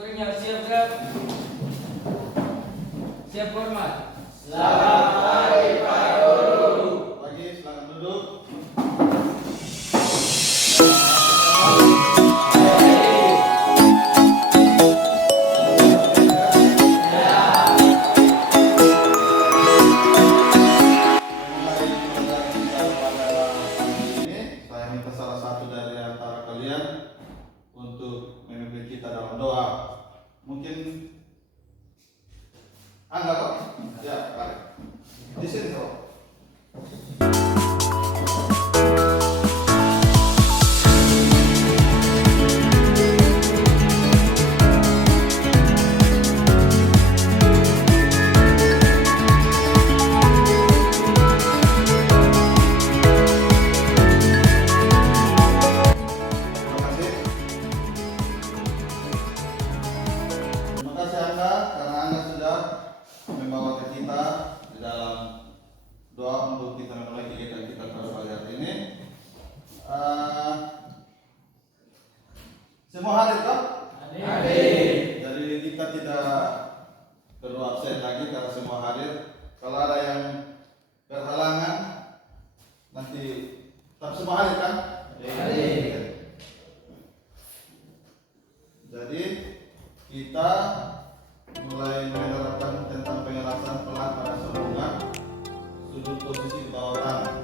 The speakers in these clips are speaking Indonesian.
Jurinya siap gerak. Siap hormat. Selamat pagi Pak Guru. Pagi, silakan duduk. Saya minta salah satu dari antara kalian untuk memimpin kita dalam doa. Mungkin Angga kok? Ya, baik. Di sini kok. Terima kasih. Terima kasih Angga karena Angga sudah membawa kita di dalam doa untuk kita memulai kegiatan kita pada pagi hari ini. Semua hadir kan? Hadir. Jadi kita tidak perlu absen lagi karena semua hadir. Kalau ada yang berhalangan nanti tetap semua hadir kan? Hadir. Jadi kita mulai menerapkan tentang pengelasan pelan pada sambungan sudut posisi di bawah tangan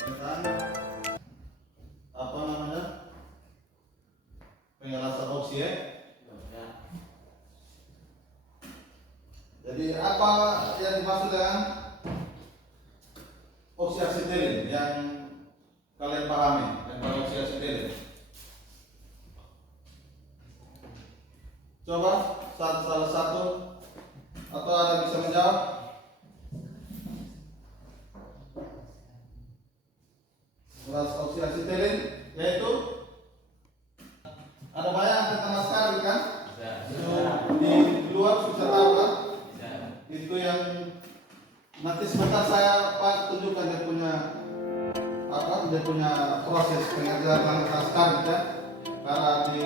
tentang apa namanya pengelasan opsi ya. Jadi apa yang dimaksud dengan opsi aksitelin yang kalian pahami tentang opsi aksitelin? Coba salah satu atau ada yang bisa menjawab? Kelas opsi aksitelin yaitu ada banyak tentang masker kan? Di luar sudah tahu kan? Itu yang nanti sebentar saya Pak tunjukkan dia punya apa? Dia punya proses pengerjaan masker ya. Karena di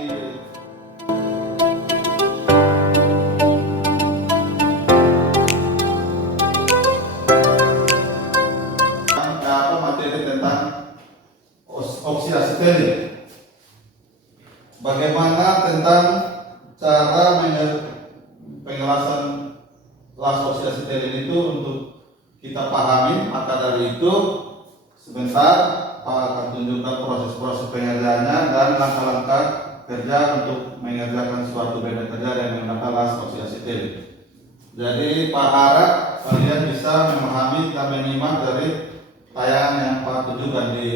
apa materi tentang opsi aksitelin. Bagaimana tentang cara pengelasan las opsi aksitelin itu untuk kita pahami. Maka dari itu sebentar Pak akan tunjukkan proses-proses pengerjaannya dan langkah-langkah kerja untuk mengerjakan suatu beda kerja yang menggunakan las opsi aksitelin. Jadi Pak harap kalian bisa memahami dan menyimak dari tayangan yang Pak tunjukkan di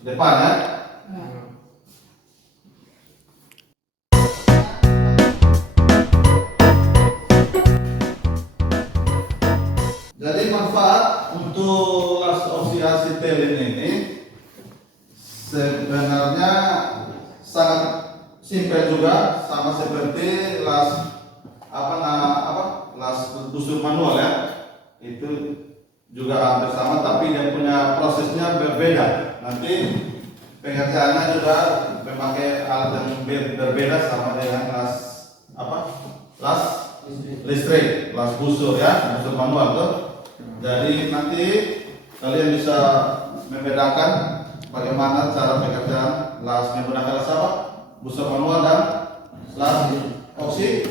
depan ya. Jadi manfaat untuk las opsi aksitelin ini sebenarnya sangat simpel juga, sama seperti las las busur manual ya. Itu juga hampir sama, tapi dia punya prosesnya berbeda. Nanti pengerjaannya juga memakai alat yang berbeda sama dengan las las listrik, las busur ya, busur manual tuh. Jadi nanti kalian bisa membedakan bagaimana cara pengerjaan las menggunakan las busur manual dan las opsi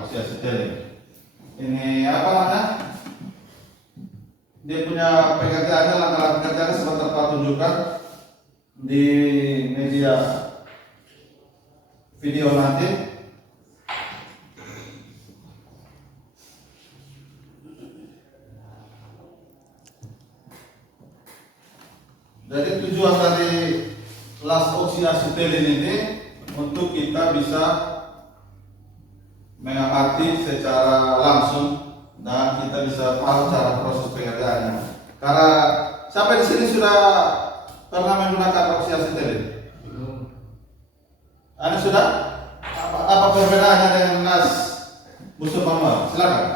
opsi aksitelin. Ini apa namanya? Dia punya pengerjaannya, langkah pengerjaannya sebentar Pak tunjukkan di media video nanti. Jadi tujuan dari las opsi aksitelin ini untuk kita bisa mengamati secara langsung dan kita bisa paham cara proses pengerjaannya. Karena sampai di sini sudah pernah menggunakan opsi aksitelin? Anda sudah? Apa perbedaannya dengan las busur manual? Silakan.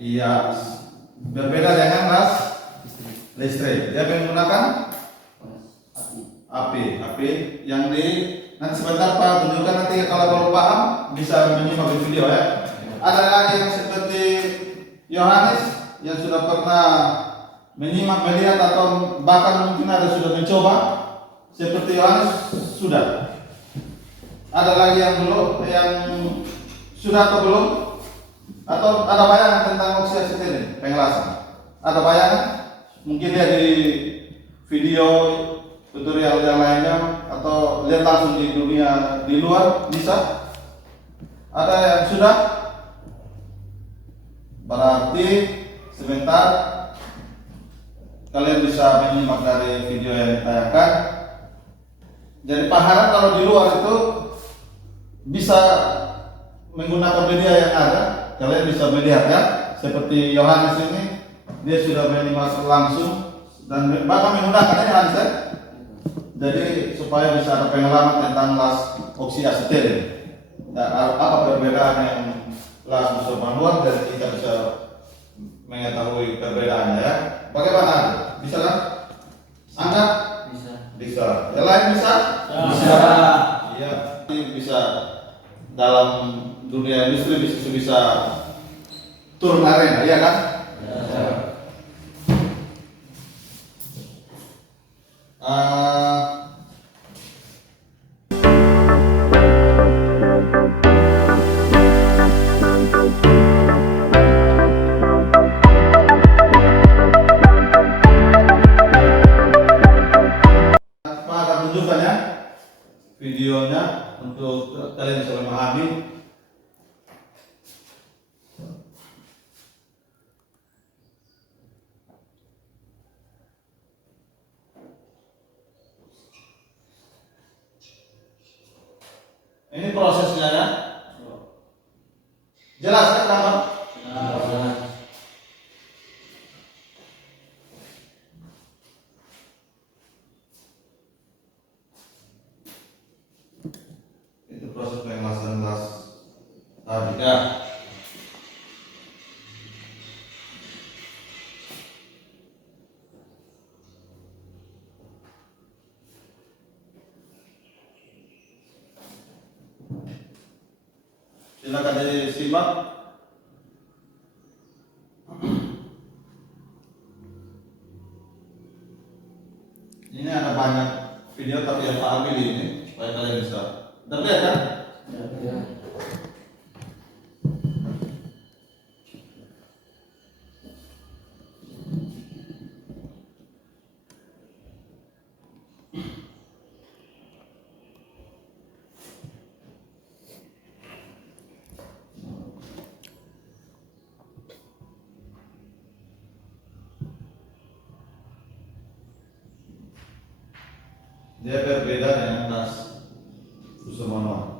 Iya, berbeda dengan las listrik. Dia menggunakan api yang di nanti sebentar Pak tunjukkan, nanti kalau belum paham bisa menyimak di video ya. Ada lagi yang seperti Yohanes yang sudah pernah menyimak, melihat atau bahkan mungkin ada sudah mencoba seperti Yohanes sudah. Ada lagi yang belum, yang sudah atau belum, atau ada bayangan tentang oksi asetil penjelasan? Ada bayangan? Mungkin lihat di video tutorial yang lainnya atau lihat langsung di dunia di luar bisa. Ada yang sudah? Berarti sebentar kalian bisa menyimak dari video yang ditayangkan. Jadi Pak harap kalau di luar itu bisa menggunakan media yang ada, kalian bisa melihat ya. Seperti Yohanes ini, dia sudah menyimak langsung dan bahkan menggunakan Yohanes ya. Jadi supaya bisa ada pengalaman tentang las oksi asetil. Dan apa perbedaan yang las busur manual, dan kita bisa mengetahui perbedaannya ya. Bagaimana? Bisa kan? Angkat? Bisa. Bisa. Yang lain bisa? Bisa. Iya. Ini bisa dalam dunia industri bisa turun arena, iya kan? Pak akan tunjukkan ya videonya untuk kalian bisa memahami. Ini prosesnya ya. Jelas kan kawan? Itu proses pengelasan las tadi ya. Silakan disimak. Ini ada banyak video tapi yang Pak ambil ini supaya kalian bisa terlihat kan? Dia berbeda dengan tas busur manual.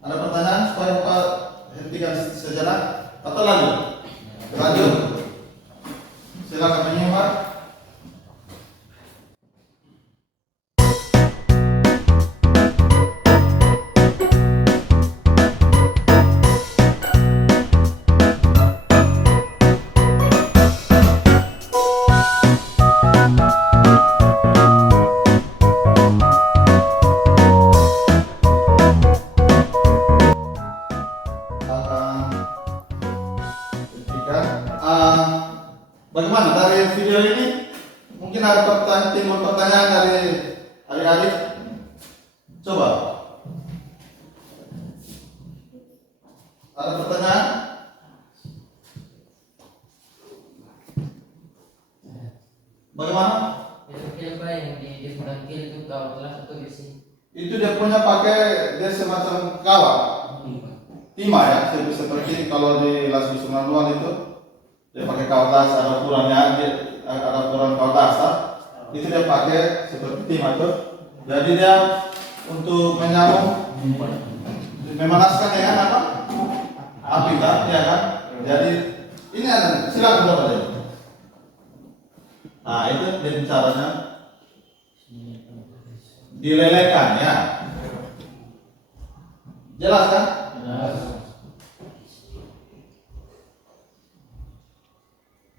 Ada pertanyaan supaya Pak hentikan sejenak atau lanjut? Lanjut. Silakan menyimak. Bagaimana dari video ini? Mungkin ada timbul pertanyaan dari adik-adik. Coba. Ada pertanyaan? Bagaimana? Itu apa yang di kaki itu kawat kelas atau besi? Itu dia punya pakai dia semacam kawat. Timah ya, seperti kalau di las busur manual itu dia pakai kawat las, ada ukurannya, ada ukuran kawat las, itu dia pakai seperti timah tuh. Jadi dia untuk menyambung, memanaskan ya kan apa? Api kan, ya kan? Jadi Ini ada, silakan Bapak lihat. Nah, itu jadi caranya dilelehkan ya. Jelas kan?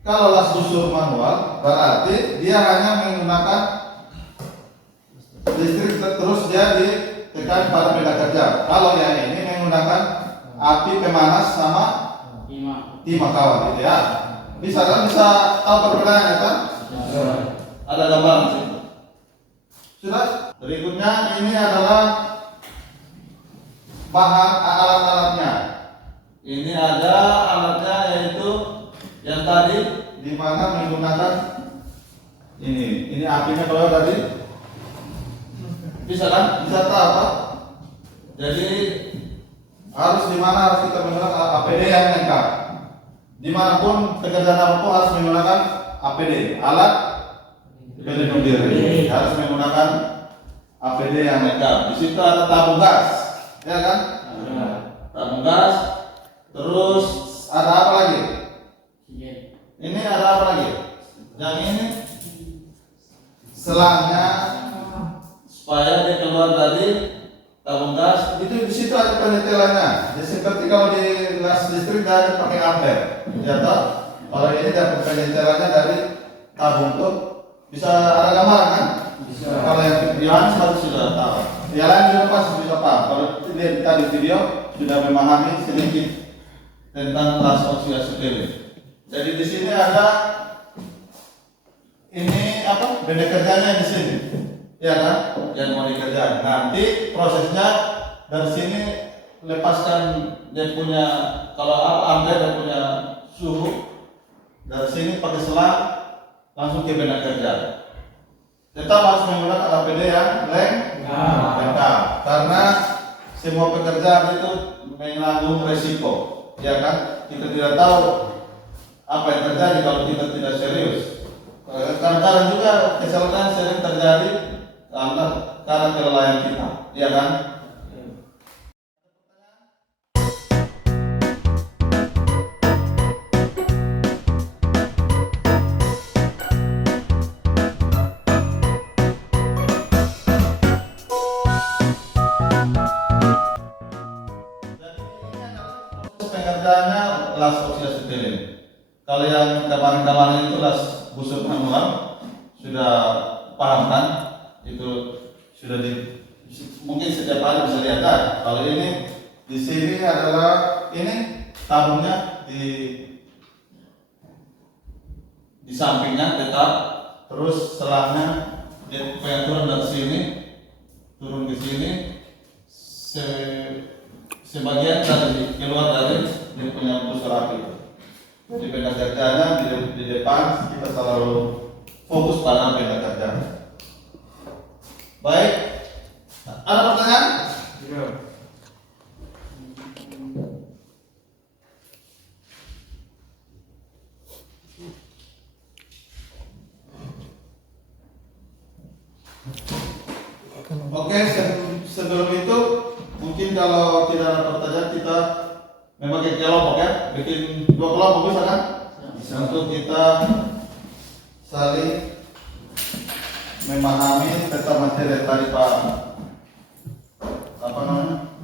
Kalau las busur manual berarti dia hanya menggunakan listrik terus dia ditekan pada beda kerja. Kalau yang ini menggunakan api pemanas sama timah kawan gitu ya. Bisa kan? Bisa tahu perbedaannya kan? Ada gambar di situ. Sudah. Berikutnya ini adalah bahan alat-alatnya. Ini ada alatnya yaitu yang tadi di mana menggunakan ini apinya kalau tadi bisa kan? Bisa tahu apa? Jadi harus di mana harus kita menggunakan APD yang lengkap. Dimanapun pekerjaan apapun harus menggunakan APD, alat pelindung diri. Harus menggunakan APD yang lengkap. Di situ ada tabung gas, ya kan? Tabung gas. Terus ada apa lagi? Ini ada apa lagi? Yang ini selangnya supaya dia keluar dari tabung gas. Itu di situ ada penyetelannya. Jadi seperti kalau di las listrik dia ada pakai ampere, ya toh? Kalau ini dapat penyetelannya dari tabung tuh bisa ada gambaran kan? Bisa. Kalau yang harus sudah tahu. Yang lain juga pasti bisa paham. Kalau lihat tadi video sudah memahami sedikit tentang las oksiasi tele. Jadi di sini ada ini apa? Benda kerjanya di sini, ya kan? Yang mau dikerjakan. Nanti prosesnya dari sini lepaskan dia punya kalau apa ampere dia punya suhu dari sini pakai selang langsung ke benda kerja. Tetap harus menggunakan APD yang lengkap karena semua pekerjaan itu menanggung resiko, ya kan? Kita tidak tahu apa yang terjadi kalau kita tidak serius. Kadang-kadang juga kecelakaan sering terjadi karena kelalaian kita, ya kan? Pengerjaannya las oksiasi tele. Kalau yang kemarin-kemarin itu las busur manual sudah paham kan? Itu sudah mungkin setiap hari bisa lihat kan? Kalau ini di sini adalah ini tabungnya di sampingnya tetap, terus selangnya dia pengen turun dari sini, turun ke sini, sebagian dari keluar dari dia punya busur api. Di benda kerjanya di depan kita selalu fokus pada benda kerja. Baik, ada pertanyaan? Iya. Oke, sebelum itu mungkin kalau tidak ada pertanyaan kita membagi kelompok ya, bikin 2 kelompok bisa kan? Bisa. Untuk kita saling memahami tentang materi tadi Pak apa namanya?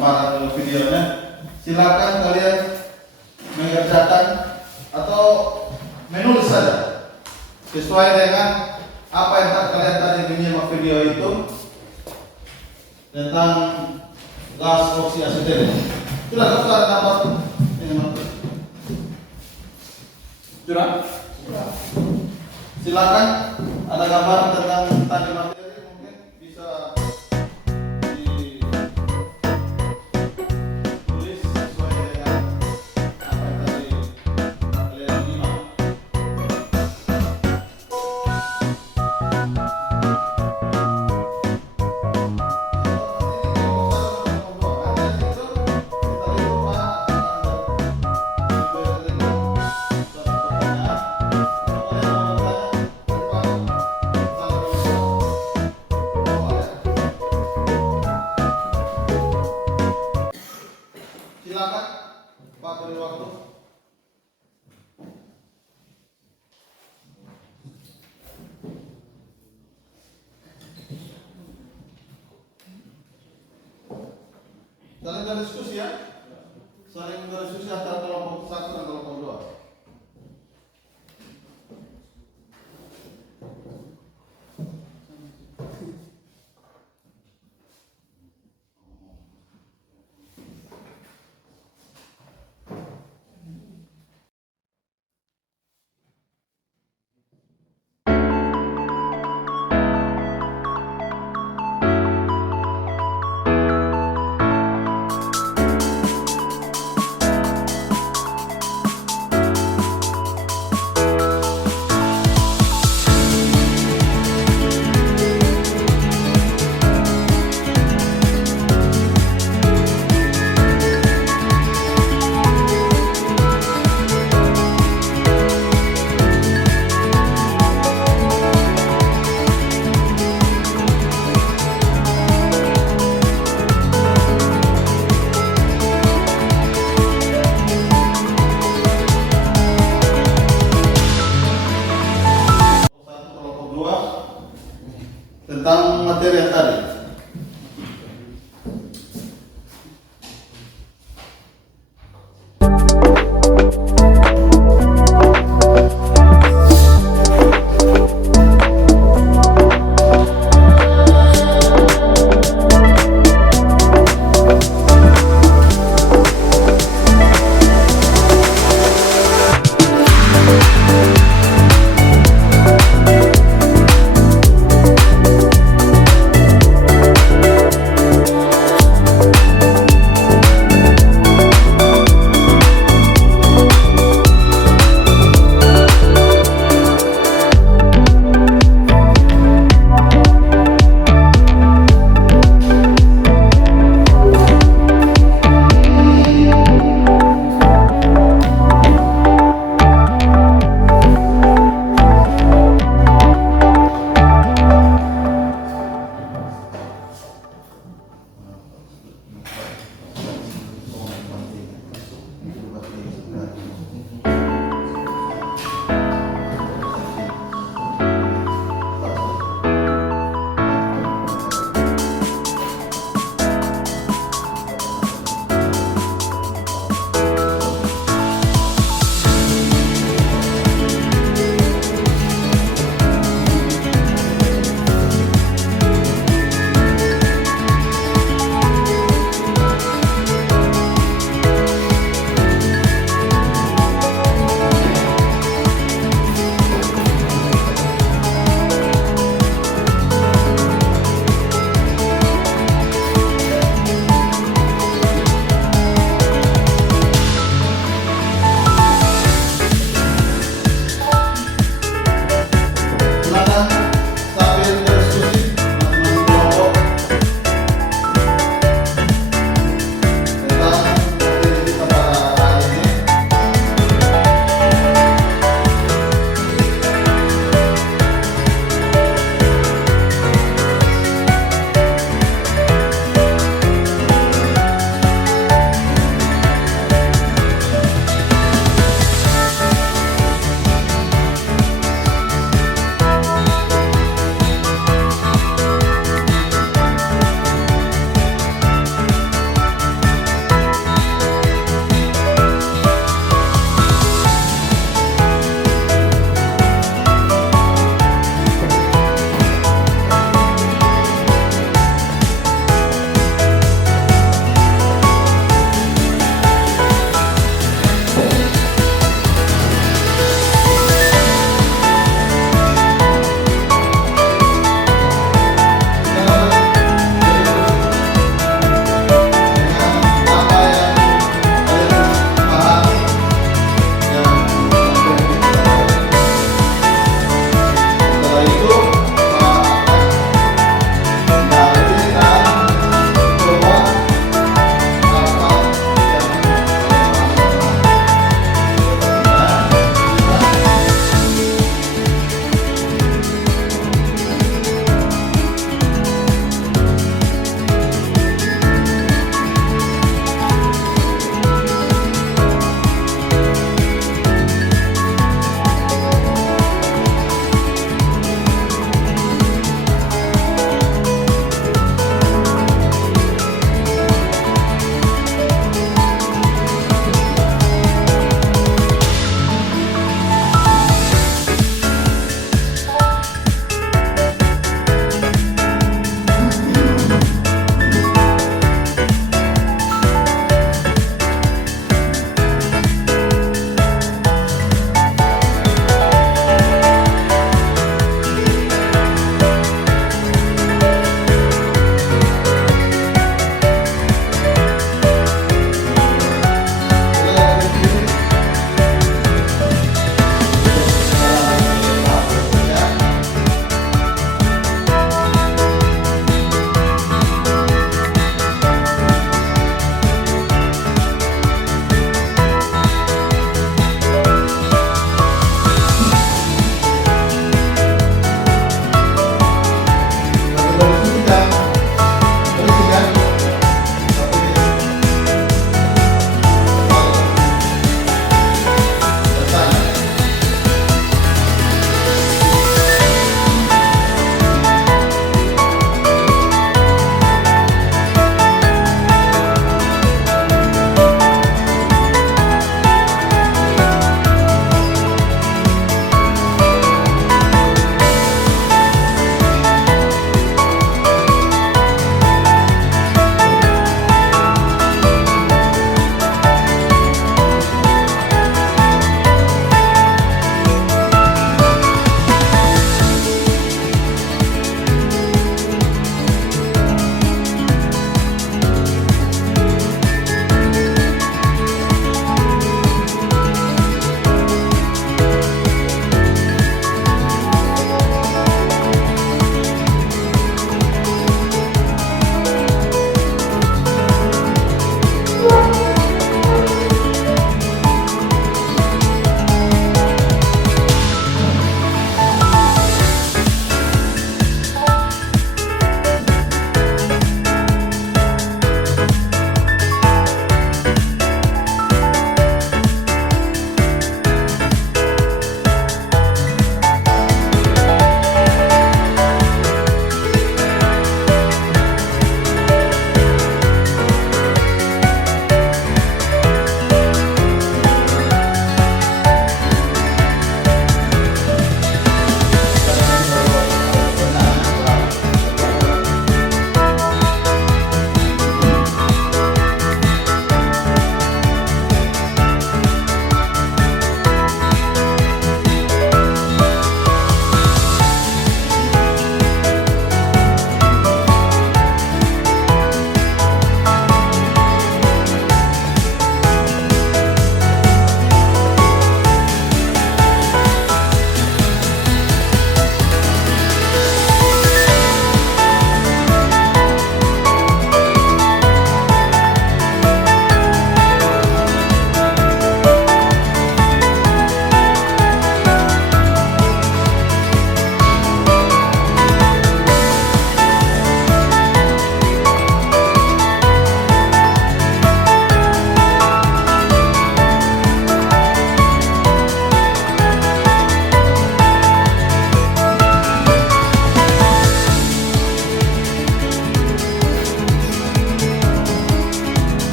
Para videonya, silakan kalian mengerjakan atau menulis saja sesuai dengan apa yang kalian tadi menyimak video itu tentang gas oksiasi tele. Sudah dapat ini sudah? Silakan ada gambar tentang tadi materi mungkin bisa ditulis sesuai dengan apa yang tadi kalian simak. Kalau kalian mau bertanya, Saling berdiskusi ya. Saling berdiskusi antara kelompok 1 dan kelompok 2.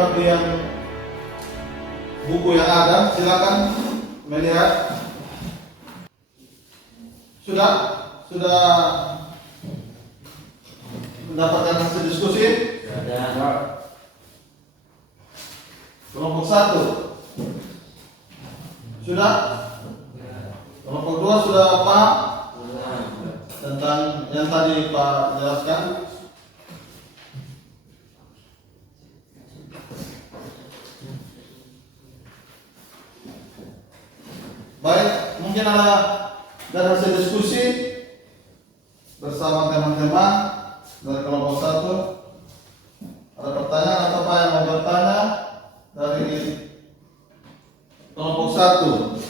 bagian buku yang ada, silakan melihat. Sudah mendapatkan hasil diskusi? Kelompok 1 sudah? Kelompok 2 sudah apa? Tentang yang tadi Pak jelaskan? Baik, mungkin ada dari hasil diskusi bersama teman-teman dari kelompok 1 ada pertanyaan atau apa yang mau bertanya dari kelompok 1?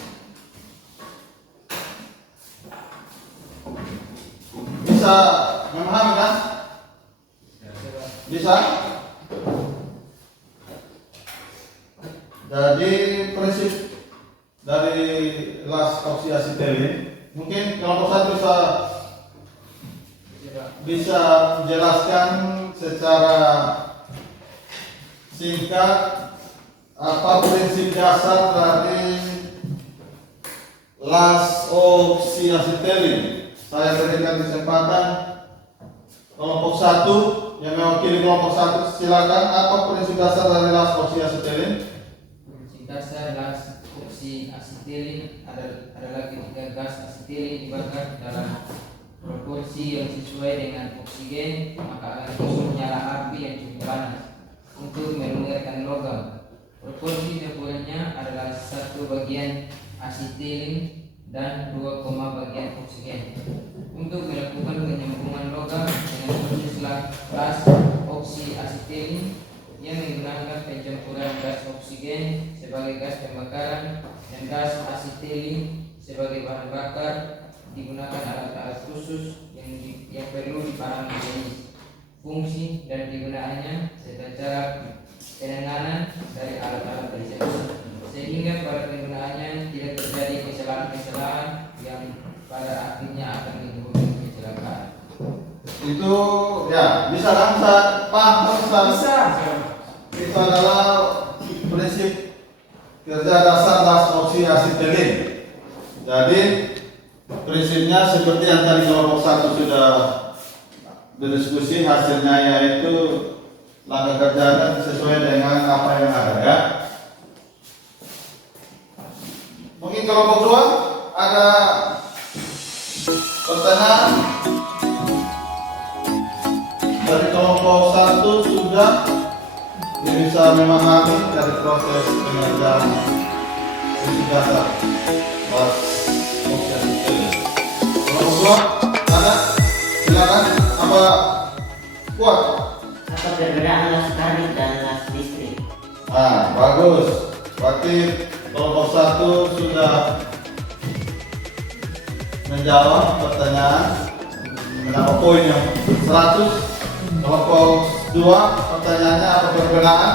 Bisa memahami kan? Bisa? Jadi prinsip dari las opsi asitelin mungkin kelompok 1 bisa menjelaskan secara singkat apa prinsip dasar dari las opsi asitelin. Saya berikan kesempatan kelompok 1 yang mewakili kelompok 1, silakan. Apa prinsip dasar dari las opsi asitelin? Prinsip dasar las opsi asitelin adalah ketika gas asitelin dibakar dalam proporsi yang sesuai dengan oksigen, maka akan timbul nyala api yang cukup panas untuk melunturkan logam. Proporsi campurannya adalah 1 bagian asitelin dan 2, bagian oksigen. Untuk melakukan penyambungan logam dengan proses las opsi asitelin yang menggunakan pencampuran gas oksigen sebagai gas pembakaran dan gas asitelin sebagai bahan bakar, digunakan alat-alat khusus yang perlu dipahami jenis, fungsi dan digunakannya serta cara penanganan dari alat-alat tersebut, sehingga pada penggunaannya tidak terjadi kesalahan-kesalahan yang pada akhirnya akan menimbulkan kecelakaan. Itu ya bisa kan? Bisa paham? Bisa. Itu adalah prinsip kerja dasar las opsi asitelin. Jadi prinsipnya seperti yang tadi kelompok 1 sudah berdiskusi, hasilnya yaitu langkah kerjanya sesuai dengan apa yang ada ya. Mungkin kelompok 2 ada pertanyaan dari kelompok 1 sudah bisa memahami dari proses pengerjaan prinsip dasar las opsi asitelin. Kelompok 2 ada, silakan. Apa kuat? Apa perbedaan las karbit dan las listrik? Bagus. Berarti kelompok 1 sudah menjawab pertanyaan, mendapat poin yang 100. Kelompok 2 pertanyaannya apa perbedaan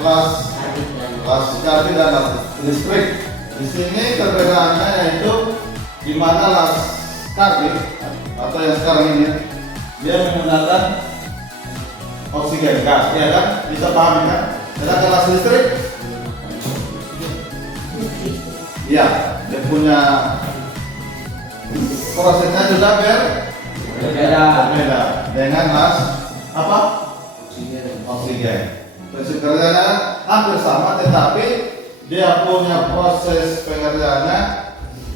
las karbit dan las listrik? Di sini perbedaannya yaitu di mana las karbit atau yang sekarang ini dia menggunakan oksigen gas, ya kan? Bisa pahami kan? Sedangkan las listrik, iya, dia punya prosesnya juga berbeda dengan las apa? Oksigen. Prinsip kerjanya hampir sama, tetapi dia punya proses pengerjaannya,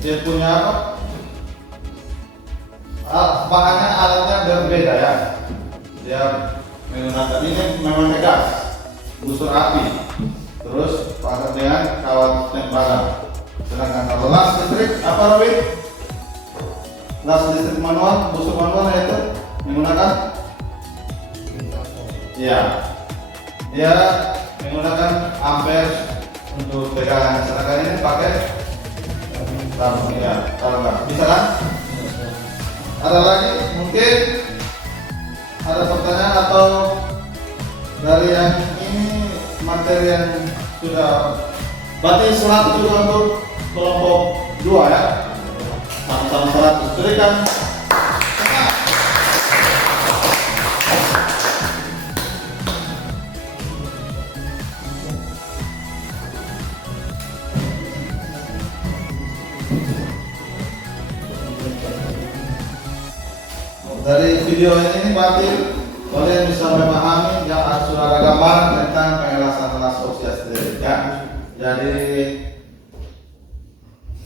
dia punya apa? Bahannya, alatnya berbeda ya. Dia menggunakan ini memang gas, busur api, terus pakai dengan kawat tembaga. Sedangkan kalau las listrik apa Robi? Las listrik manual, busur manual yaitu menggunakan, ya, dia menggunakan ampere untuk pegangan. Sedangkan ini pakai tabung ya, tabung gas. Bisa kan? Ada lagi mungkin ada pertanyaan atau dari yang ini materi yang sudah berarti 100 juga untuk kelompok 2 ya, sama-sama 100. Berikan dari video ini berarti kalian bisa memahami yang sudah ada gambaran tentang pengelasan las opsi asteroid ya. Jadi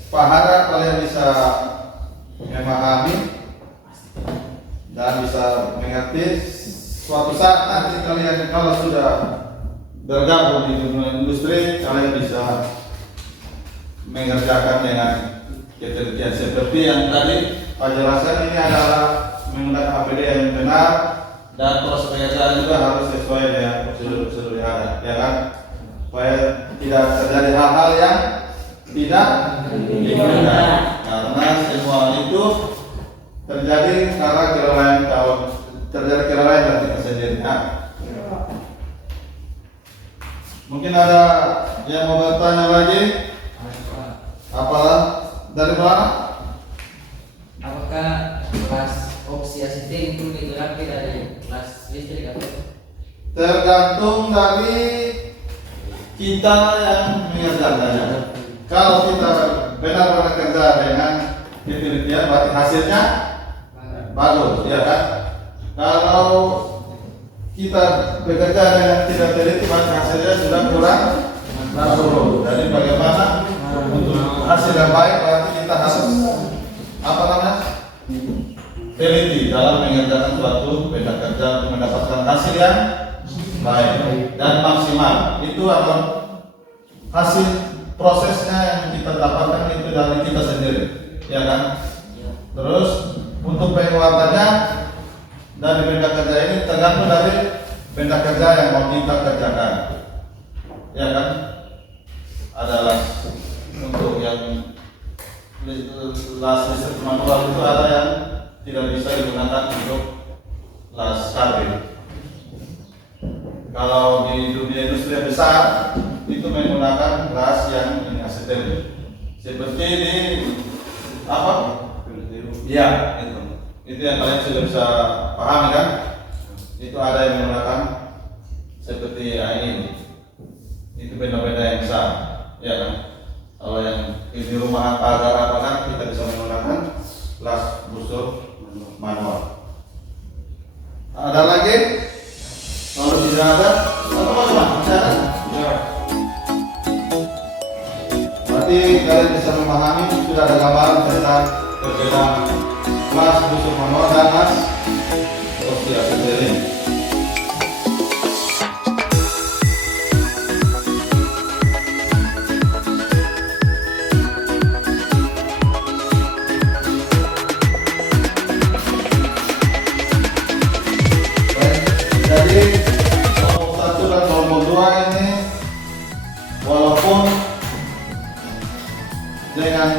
Pak harap kalian bisa memahami dan bisa mengerti. Suatu saat nanti kalian kalau sudah bergabung di dunia industri, kalian bisa mengerjakan dengan ketelitian seperti yang tadi Pak jelaskan. Ini adalah menggunakan APD yang benar dan proses pengerjaan juga harus sesuai dengan prosedur yang ada, ya kan? Supaya tidak terjadi hal-hal yang tidak diinginkan. Karena semua itu terjadi karena kelalaian dari kita sendiri. Ya. Mungkin ada yang mau bertanya lagi? Apalah dari mana? Apakah kelas opsi asetil itu lebih dari kelas listrik atau? Tergantung dari kita yang mengerjakannya. Kalau kita benar-benar kerja dengan ketelitian, berarti hasilnya bagus, ya kan? Kalau kita bekerja dengan tidak teliti, berarti hasilnya sudah kurang bagus. Jadi bagaimana untuk hasil yang baik, berarti kita harus apa namanya? Teliti dalam mengerjakan suatu benda kerja untuk mendapatkan hasil yang baik dan maksimal. Itu adalah hasil prosesnya yang kita dapatkan itu dari kita sendiri, ya kan? Terus untuk penguatannya dari benda kerja ini tergantung dari benda kerja yang mau kita kerjakan, ya kan? Adalah untuk yang las listrik manual itu ada yang tidak bisa digunakan untuk las kabel. Kalau di dunia industri yang besar itu menggunakan las yang ini asetil. Seperti di apa? Iya, itu yang kalian sudah bisa pahami kan? Itu ada yang menggunakan seperti ini. Itu benda-benda yang besar, ya kan? Kalau yang di rumah pagar apa kan kita bisa menggunakan las busur manual. Ada lagi? Kalau tidak ada, teman-teman, ada? Ya. Berarti kalian bisa memahami sudah ada gambaran tentang perbedaan las busur manual dan las opsi asetil ini. Jadi nomor 1 dan nomor 2 ini walaupun dengan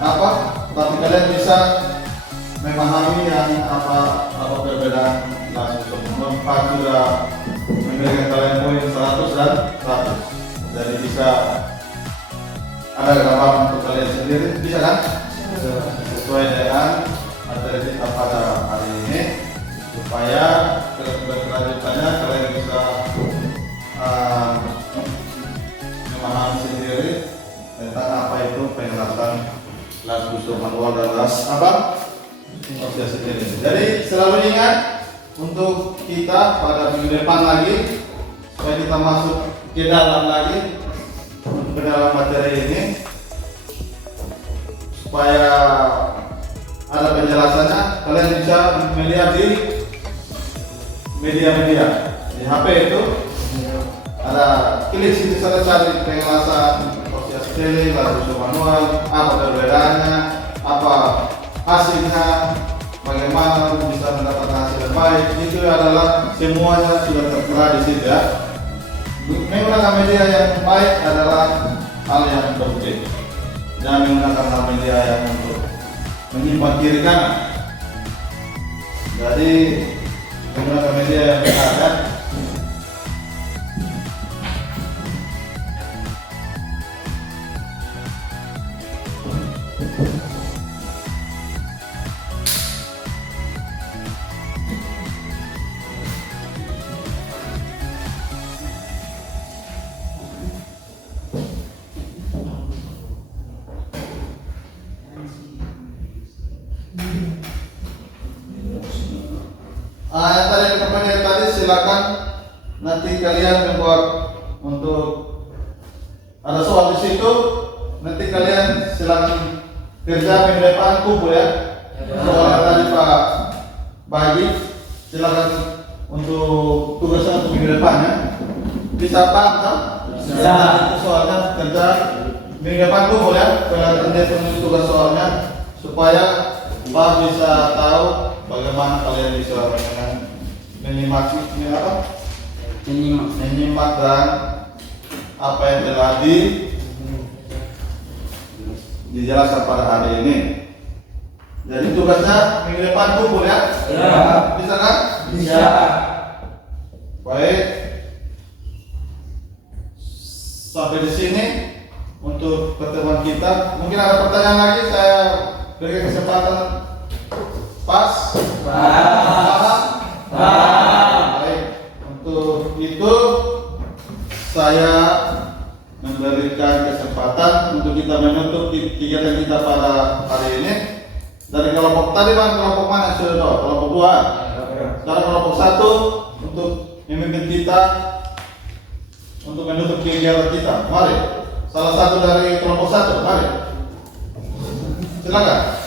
apa, tapi kalian bisa memahami yang apa perbedaan las busur manual. Pak sudah memberikan kalian poin 100 dan 100. Jadi bisa ada gambaran untuk kalian sendiri, bisa kan? Sesuai dengan materi kita pada hari ini, supaya kelanjutannya kalian bisa memahami sendiri tentang apa itu pengelasan las busur manual dan las apa opsi asetil ini. Jadi selalu ingat untuk kita pada minggu depan lagi, supaya kita masuk ke dalam lagi ke dalam materi ini, supaya ada penjelasannya. Kalian bisa melihat di media-media di HP itu ada, klik situ sana cari pengelasan opsi asetil, las busur manual, apa perbedaannya, apa hasilnya, bagaimana bisa mendapatkan hasil yang baik. Itu adalah semuanya sudah tertera di situ ya. Menggunakan media yang baik adalah hal yang penting. Jangan menggunakan hal media yang untuk menyimpan kiri kanan. Jadi menggunakan media yang benar kan. silakan nanti kalian membuat untuk ada soal di situ. Nanti kalian silakan kerja minggu depan kumpul ya. Soalnya tadi Pak Bagi silakan untuk tugasnya untuk minggu depan ya. Bisa Pak? Bisa. Itu soalnya kerja minggu depan kumpul ya. Kalian untuk tugas soalnya supaya Pak bisa tahu bagaimana kalian bisa menyimak dan apa yang telah dijelaskan pada hari ini. Jadi tugasnya minggu depan kumpul ya. Ya. Bisa kan? Bisa. Baik. Sampai di sini untuk pertemuan kita. Mungkin ada pertanyaan lagi, saya berikan kesempatan. Pas? Paham? Baik. Untuk itu saya memberikan kesempatan untuk kita menutup kegiatan kita pada hari ini. Dari kelompok tadi Bang, kelompok mana sudah tahu? Kelompok 2. Sekarang kelompok 1 untuk memimpin kita untuk menutup kegiatan kita. Mari. Salah satu dari kelompok 1, mari. Silakan.